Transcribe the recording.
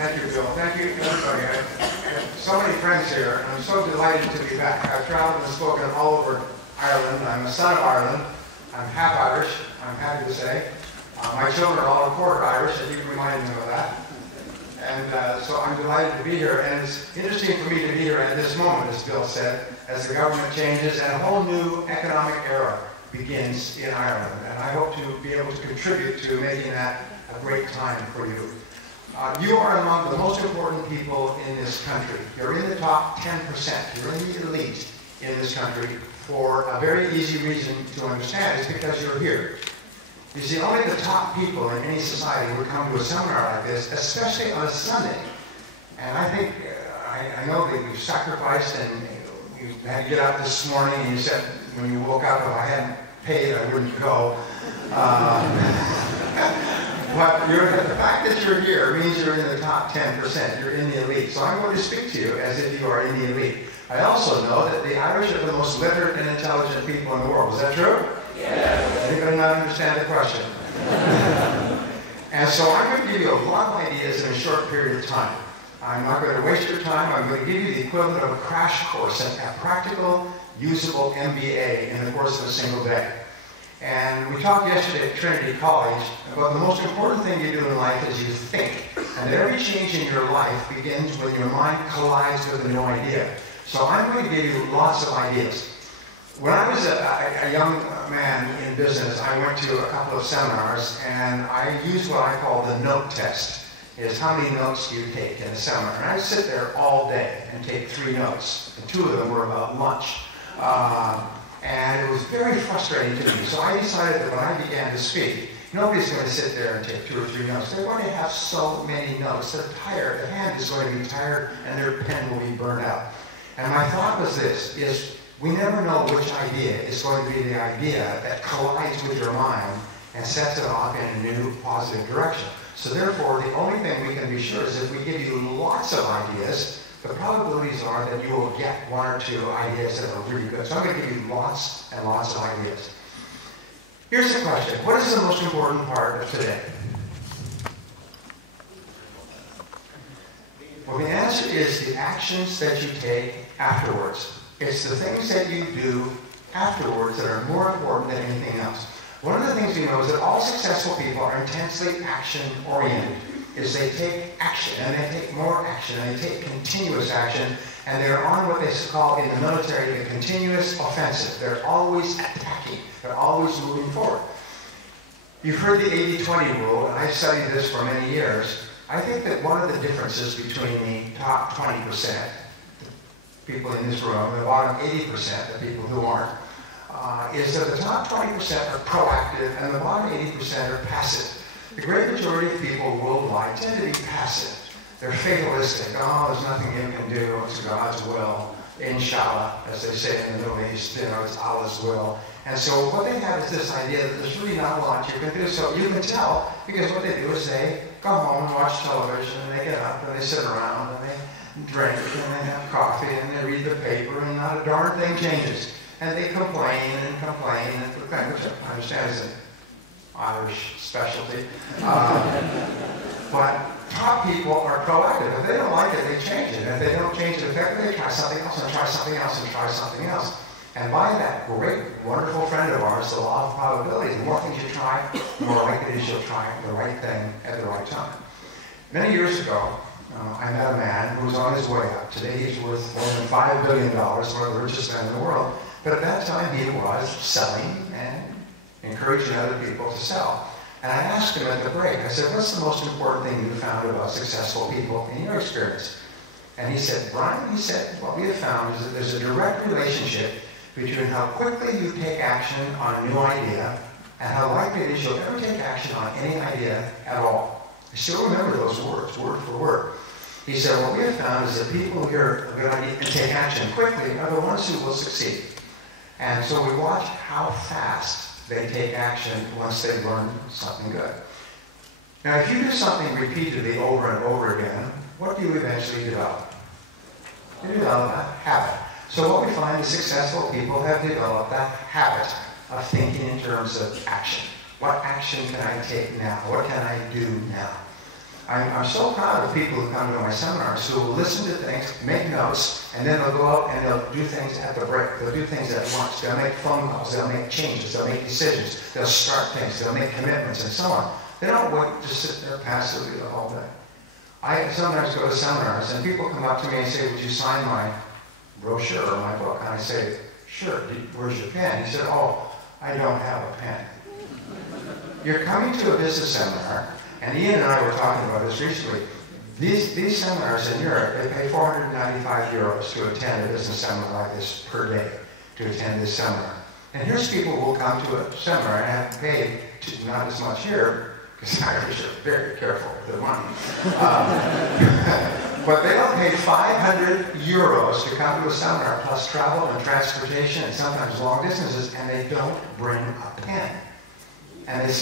Thank you, Bill. Thank you, everybody. I have so many friends here, and I'm so delighted to be back. I've traveled and spoken all over Ireland. I'm a son of Ireland. I'm half Irish, I'm happy to say. My children are all a quarter Irish, if you can remind them of that. And so I'm delighted to be here. And it's interesting for me to be here at this moment, as Bill said, as the government changes and a whole new economic era begins in Ireland. And I hope to be able to contribute to making that a great time for you. You are among the most important people in this country. You're in the top 10%. You're in the elite in this country for a very easy reason to understand. It's because you're here. You see, only the top people in any society would come to a seminar like this, especially on a Sunday. And I think, I know that you've sacrificed and you had to get up this morning and you said when you woke up, if I hadn't paid, I wouldn't go. But the fact that you're here means you're in the top 10%. You're in the elite. So I'm going to speak to you as if you are in the elite. I also know that the Irish are the most literate and intelligent people in the world. Is that true? Yes. Anybody not understand the question? And so I'm going to give you a lot of ideas in a short period of time. I'm not going to waste your time. I'm going to give you the equivalent of a crash course, a practical, usable MBA in the course of a single day. And we talked yesterday at Trinity College about the most important thing you do in life is you think. And every change in your life begins when your mind collides with a new idea. So I'm going to give you lots of ideas. When I was a young man in business, I went to a couple of seminars, and I used what I call the note test. Is how many notes do you take in a seminar? And I'd sit there all day and take 3 notes. And 2 of them were about lunch. And it was very frustrating to me. So I decided that when I began to speak, nobody's going to sit there and take 2 or 3 notes. They're going to have so many notes. They're tired. The hand is going to be tired, and their pen will be burned out. And my thought was this, is we never know which idea is going to be the idea that collides with your mind and sets it off in a new positive direction. So therefore, the only thing we can be sure is if we give you lots of ideas, the probabilities are that you will get 1 or 2 ideas that are really good. So I'm going to give you lots and lots of ideas. Here's the question. What is the most important part of today? Well, the answer is the actions that you take afterwards. It's the things that you do afterwards that are more important than anything else. One of the things we know is that all successful people are intensely action-oriented. Is they take action, and they take more action, and they take continuous action, and they're on what they call in the military a continuous offensive. They're always attacking. They're always moving forward. You've heard the 80-20 rule, and I've studied this for many years. I think that one of the differences between the top 20%, the people in this room, and the bottom 80%, the people who aren't, is that the top 20% are proactive, and the bottom 80% are passive. The great majority of people worldwide tend to be passive. They're fatalistic. Oh, there's nothing you can do. It's God's will. Inshallah, as they say in the Middle East, it's Allah's will. And so what they have is this idea that there's really not a lot you can do. So you can tell, because what they do is they go home and watch television, and they get up, and they sit around, and they drink, and they have coffee, and they read the paper, and not a darn thing changes. And they complain, which I understand is an Irish specialty. But top people are proactive. If they don't like it, they change it. If they don't change it effectively, they try something else, and try something else, and try something else. And by that great, wonderful friend of ours, the law of probability, the more things you try, the more likely it is you'll try the right thing at the right time. Many years ago, I met a man who was on his way up. Today he's worth more than $5 billion, one of the richest men in the world. But at that time he was selling and encouraging other people to sell. And I asked him at the break, I said, what's the most important thing you found about successful people in your experience? And he said, Brian, he said, what we have found is that there's a direct relationship between how quickly you take action on a new idea and how likely it is you'll ever take action on any idea at all. I still remember those words, word for word. He said, what we have found is that people who hear a good idea and take action quickly are the ones who will succeed. And so we watch how fast they take action once they learn something good. Now, if you do something repeatedly over and over again, what do you eventually develop? You develop a habit. So what we find is successful people have developed that habit of thinking in terms of action. What action can I take now? What can I do now? I'm so proud of people who come to my seminars who will listen to things, make notes, and then they'll go out and they'll do things at the break. They'll do things at lunch. They'll make phone calls. They'll make changes. They'll make decisions. They'll start things. They'll make commitments and so on. They don't wait, just sit there passively the whole day. I sometimes go to seminars and people come up to me and say, would you sign my brochure or my book? And I say, sure. Where's your pen? He said, oh, I don't have a pen. You're coming to a business seminar, and Ian and I were talking about this recently. These seminars in Europe, they pay 495 euros to attend a business seminar like this per day, to attend this seminar. And here's people who will come to a seminar and have to pay not as much here, because Irish are very careful with their money. But they don't pay 500 euros to come to a seminar, plus travel and transportation and sometimes long distances, and they don't bring a pen. And they